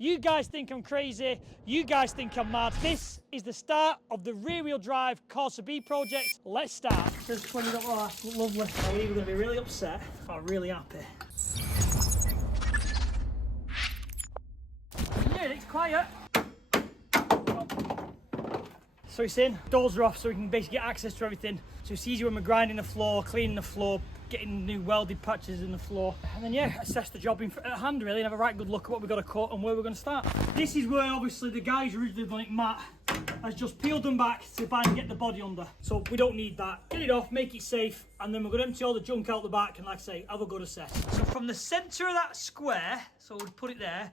You guys think I'm crazy. You guys think I'm mad. This is the start of the rear-wheel drive Corsa B project. Let's start. Just when you got that, lovely. Are we either going to be really upset or really happy? Yeah, it's quiet. So it's in, doors are off, so we can basically get access to everything. So it's easier when we're grinding the floor, cleaning the floor, getting new welded patches in the floor. And then yeah, assess the job at hand really, and have a right good look at what we've got to cut and where we're going to start. This is where obviously the guys who originally done it, Matt, has just peeled them back to try and get the body under. So we don't need that. Get it off, make it safe, and then we're going to empty all the junk out the back and like I say, have a good assess. So from the centre of that square, so we'll put it there,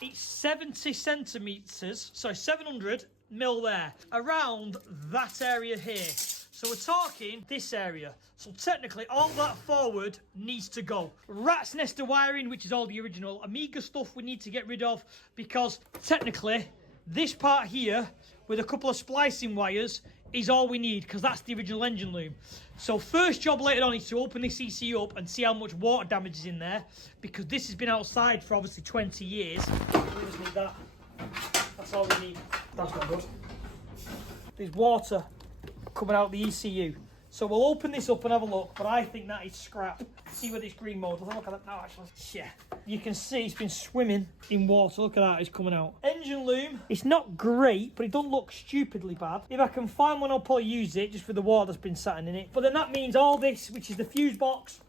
it's 70 centimetres, sorry, 700 mil there, around that area here. So we're talking this area. So technically all that forward needs to go. Rat's nest of wiring, which is all the original Amiga stuff we need to get rid of, because technically this part here with a couple of splicing wires is all we need, because that's the original engine loom. So first job later on is to open this ECU up and see how much water damage is in there, because this has been outside for obviously 20 years. We just need that. That's all we need. That's not good. There's water coming out the ECU. So we'll open this up and have a look, but I think that is scrap. See where this green mold, have a look at that now actually. Yeah. You can see it's been swimming in water. Look at that, it's coming out. Engine loom, it's not great, but it doesn't look stupidly bad. If I can find one, I'll probably use it just for the water that's been sat in it. But then that means all this, which is the fuse box,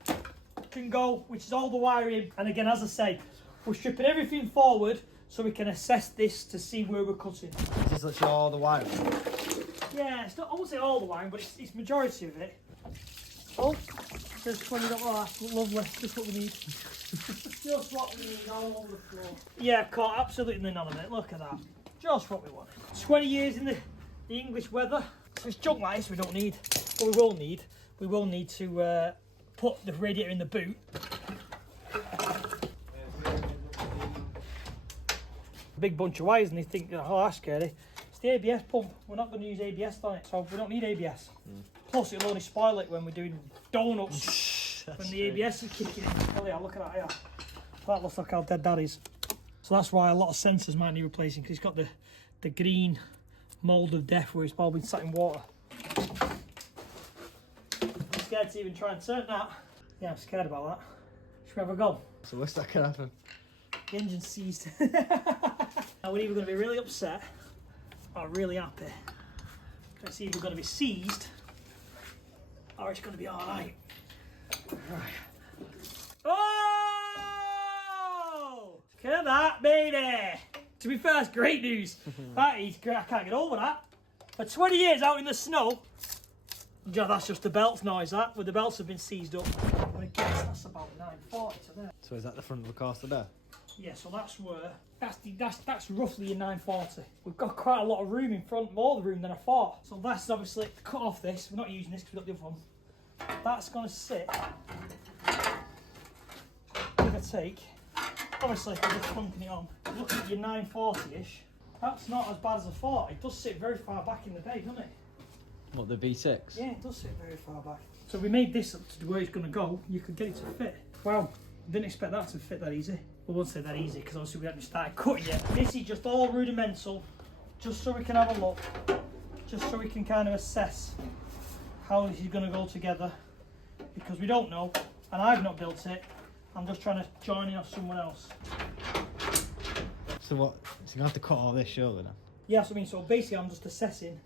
can go, which is all the wiring. And again, as I say, we're stripping everything forward so we can assess this to see where we're cutting. Is this literally all the wiring? Yeah, it's not, I won't say all the wiring, but it's majority of it. Oh, just when you got that, lovely, just what we need. Just what we need all over the floor. Yeah, caught absolutely none of it, look at that. Just what we want. 20 years in the English weather, so it's junk like this we don't need. But we will need to put the radiator in the boot. Big bunch of wires and they think, oh that's scary. It's the ABS pump, we're not going to use ABS on it, so we don't need ABS. Plus it'll only spoil it when we're doing donuts when the ABS is kicking in. Oh yeah, look at that here. That looks like how dead that is. So that's why a lot of sensors might need replacing, because it's got the green mould of death where it's probably been sat in water. I'm scared to even try and turn that. Yeah, I'm scared about that. Should we have a go? So what's that can happen? The engine's seized. Now we're either going to be really upset or really happy. Let's see if we're going to be seized or it's going to be alright. Right. Oh! Look at that, baby! To be fair, that's great news. That is great. I can't get over that. For 20 years out in the snow, yeah, that's just the belts noise, that, where the belts have been seized up. I'm going to guess that's about 940 to there. So is that the front of the Corsa there? Yeah, so that's where, that's roughly a 940. We've got quite a lot of room in front, more room than I thought. So that's obviously, to cut off this, we're not using this because we've got the other one. That's going to sit, give or take, obviously if we're just plunking it on, look at your 940-ish, that's not as bad as I thought. It does sit very far back in the bay, doesn't it? What, the V6? Yeah, it does sit very far back. So we made this up to where it's going to go, you could get it to fit. Wow, didn't expect that to fit that easy. We won't say that easy because obviously we haven't started cutting yet. This is just all rudimental, just so we can have a look, just so we can kind of assess how this is going to go together, because we don't know, and I've not built it. I'm just trying to join in off someone else. So what? So you have to cut all this surely then? Yeah, so I mean, so basically I'm just assessing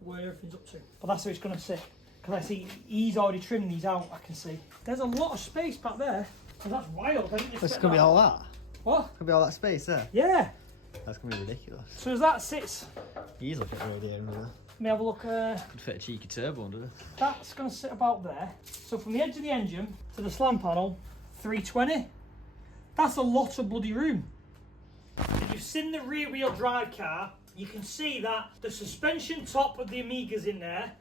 where everything's up to. But that's how it's going to sit. Because I see he's already trimmed these out, I can see. There's a lot of space back there. That's wild. I didn't expect This could be all that? What? Could be all that space there? Yeah. That's going to be ridiculous. So as that sits, Easily fit radiator under there. let me have a look. Could fit a cheeky turbo under there. That's going to sit about there. So from the edge of the engine to the slam panel, 320. That's a lot of bloody room. If you've seen the rear wheel drive car, you can see that the suspension top of the Amiga's in there,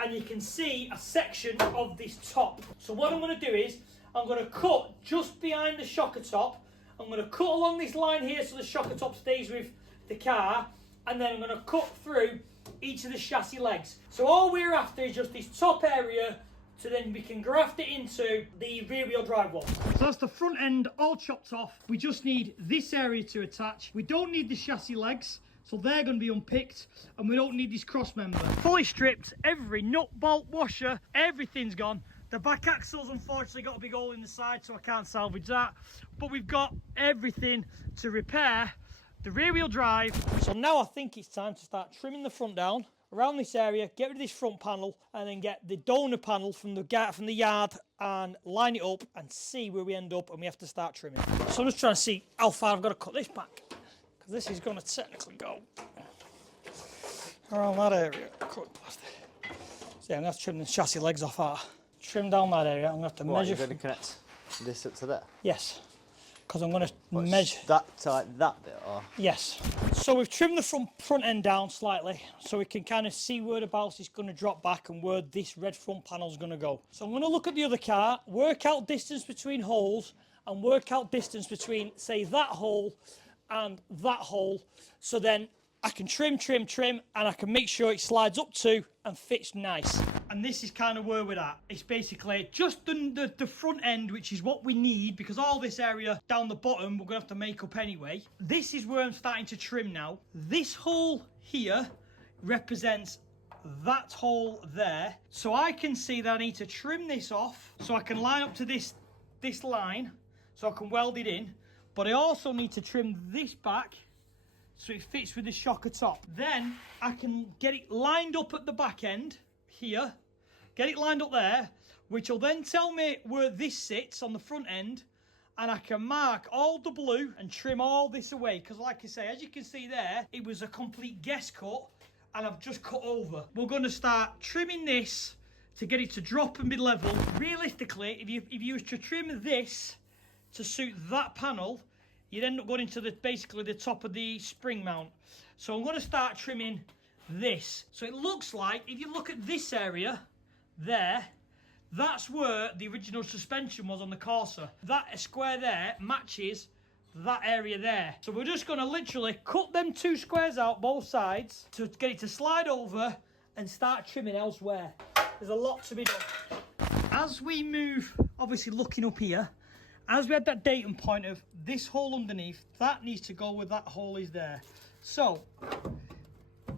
and you can see a section of this top. So what I'm going to do is, I'm going to cut just behind the shocker top. I'm going to cut along this line here so the shocker top stays with the car, and then I'm going to cut through each of the chassis legs. So all we're after is just this top area so then we can graft it into the rear wheel drive one. So that's the front end all chopped off. We just need this area to attach. We don't need the chassis legs, so they're going to be unpicked, and we don't need this cross member. Fully stripped, every nut, bolt, washer, everything's gone. The back axle's unfortunately got a big hole in the side, so I can't salvage that. But we've got everything to repair the rear wheel drive. So now I think it's time to start trimming the front down around this area, get rid of this front panel, and then get the donor panel from the yard and line it up and see where we end up, and we have to start trimming. So I'm just trying to see how far I've got to cut this back, because this is going to technically go around that area. So yeah, I'm going to have to trim the chassis legs off that. Trim down that area. I'm going to have to measure. You're going to connect this up to there? Yes, because I'm going to measure. That bit, or? Yes. So we've trimmed the front end down slightly, so we can kind of see where the bounce is going to drop back and where this red front panel is going to go. So I'm going to look at the other car, work out distance between holes, and work out distance between, say, that hole and that hole. So then I can trim, and I can make sure it slides up to and fits nice. And this is kind of where we're at. It's basically just the front end, which is what we need, because all this area down the bottom we're going to have to make up anyway. This is where I'm starting to trim now. This hole here represents that hole there. So I can see that I need to trim this off so I can line up to this line so I can weld it in. But I also need to trim this back so it fits with the shocker top. Then I can get it lined up at the back end here, get it lined up there, which will then tell me where this sits on the front end, and I can mark all the blue and trim all this away, because like I say, as you can see there, it was a complete guess cut and I've just cut over. We're going to start trimming this to get it to drop and be level. Realistically, if you was to trim this to suit that panel, you'd end up going into basically the top of the spring mount. So I'm going to start trimming this. So it looks like, if you look at this area there, that's where the original suspension was on the Corsa. That square there matches that area there. So we're just going to literally cut them two squares out both sides to get it to slide over and start trimming elsewhere. There's a lot to be done. As we move, obviously looking up here, as we had that datum point of this hole underneath, that needs to go where that hole is there. So,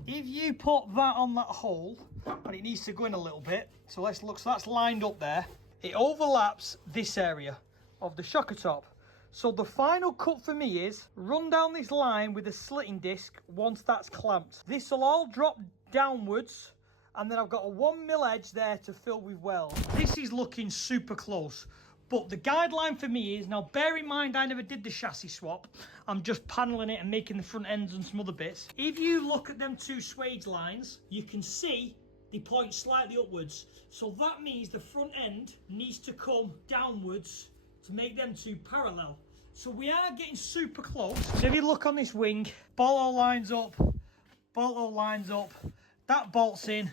if you put that on that hole, and it needs to go in a little bit, so let's look, so that's lined up there, it overlaps this area of the shocker top. So the final cut for me is, run down this line with a slitting disc once that's clamped. This will all drop downwards, and then I've got a 1mm edge there to fill with weld. This is looking super close. But the guideline for me is, now bear in mind I never did the chassis swap, I'm just paneling it and making the front ends and some other bits. If you look at them two swage lines, you can see they point slightly upwards. So that means the front end needs to come downwards to make them two parallel. So we are getting super close. So if you look on this wing, bolt hole lines up, that bolts in,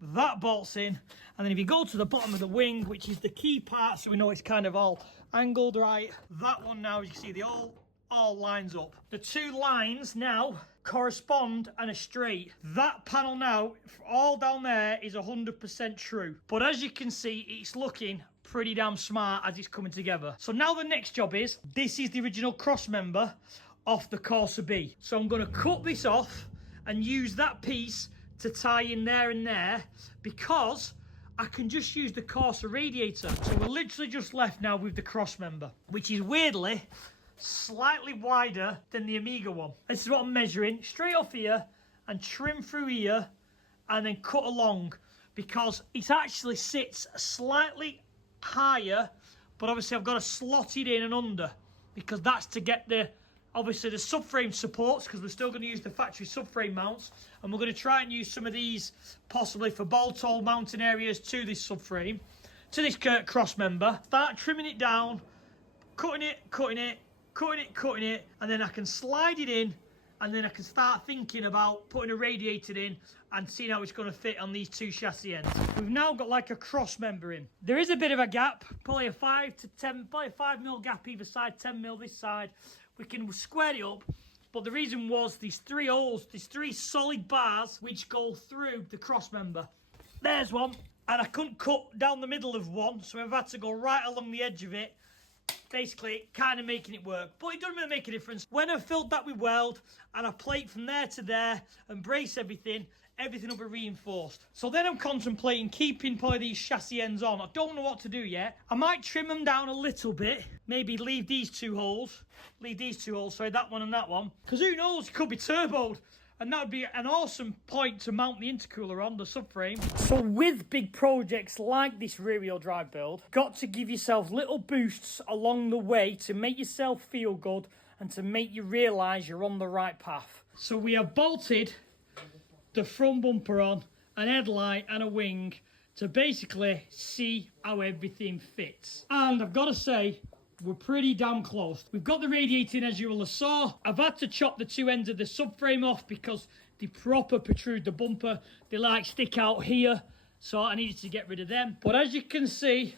that bolts in, and then if you go to the bottom of the wing, which is the key part, so we know it's kind of all angled right, that one now, as you can see, they all lines up. The two lines now correspond and are straight. That panel now, all down there, is 100% true. But as you can see, it's looking pretty damn smart as it's coming together. So now the next job is, this is the original cross member off the Corsa B. So I'm going to cut this off and use that piece to tie in there and there, because I can just use the Corsa radiator. So we're literally just left now with the cross member, which is weirdly slightly wider than the Amiga one. This is what I'm measuring, straight off here and trim through here and then cut along, because it actually sits slightly higher, but obviously I've got to slot it in and under, because that's to get the, obviously the subframe supports, because we're still going to use the factory subframe mounts, and we're going to try and use some of these possibly for bolt hole mounting areas to this subframe, to this cross member. Start trimming it down, cutting it, and then I can slide it in, and then I can start thinking about putting a radiator in and seeing how it's going to fit on these two chassis ends. We've now got like a cross member in. There is a bit of a gap, probably a 5 to 10, probably a 5mm gap either side, 10mm this side. We can square it up, but the reason was these three holes, these three solid bars which go through the cross member. There's one, and I couldn't cut down the middle of one, so I've had to go right along the edge of it, basically kind of making it work. But it doesn't really make a difference. When I've filled that with weld and I plate from there to there and brace everything will be reinforced. So then I'm contemplating keeping probably these chassis ends on. I don't know what to do yet. I might trim them down a little bit, maybe leave these two holes, sorry, that one and that one, because who knows, it could be turboed. And that would be an awesome point to mount the intercooler on the subframe. So with big projects like this rear-wheel drive build, got to give yourself little boosts along the way to make yourself feel good and to make you realise you're on the right path. So we have bolted the front bumper on, an headlight and a wing to basically see how everything fits. And I've got to say, we're pretty damn close. We've got the radiator in, as you will have saw. I've had to chop the two ends of the subframe off because they proper protrude the bumper. They like stick out here, so I needed to get rid of them. But as you can see,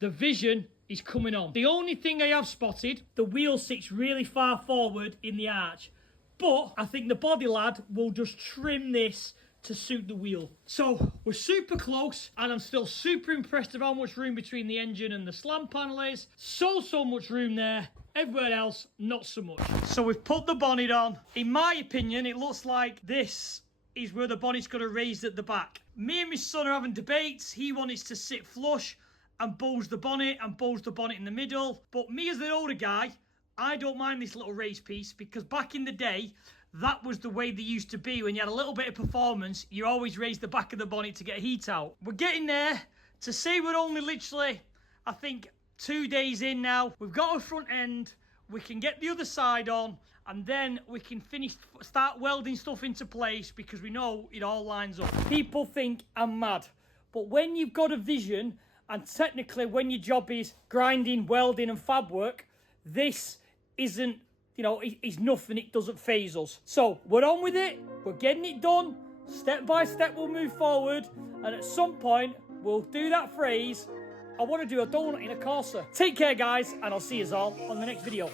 the vision is coming on. The only thing I have spotted, the wheel sits really far forward in the arch. But I think the body lad will just trim this to suit the wheel. So we're super close, and I'm still super impressed of how much room between the engine and the slam panel is. So much room there. Everywhere else, not so much. So we've put the bonnet on. In my opinion, it looks like this is where the bonnet's going to raise at the back. Me and my son are having debates. He wants to sit flush and bulge the bonnet in the middle. But me as the older guy, I don't mind this little raised piece, because back in the day, that was the way they used to be. When you had a little bit of performance, you always raised the back of the bonnet to get heat out. We're getting there. To say we're only literally, I think, 2 days in now. We've got a front end. We can get the other side on, and then we can start welding stuff into place, because we know it all lines up. People think I'm mad, but when you've got a vision, and technically when your job is grinding, welding and fab work, this isn't, you know, it's nothing. It doesn't faze us. So we're on with it. We're getting it done. Step by step we'll move forward, and at some point we'll do that phrase, I want to do a donut in a Corsa. Take care, guys, and I'll see you all on the next video.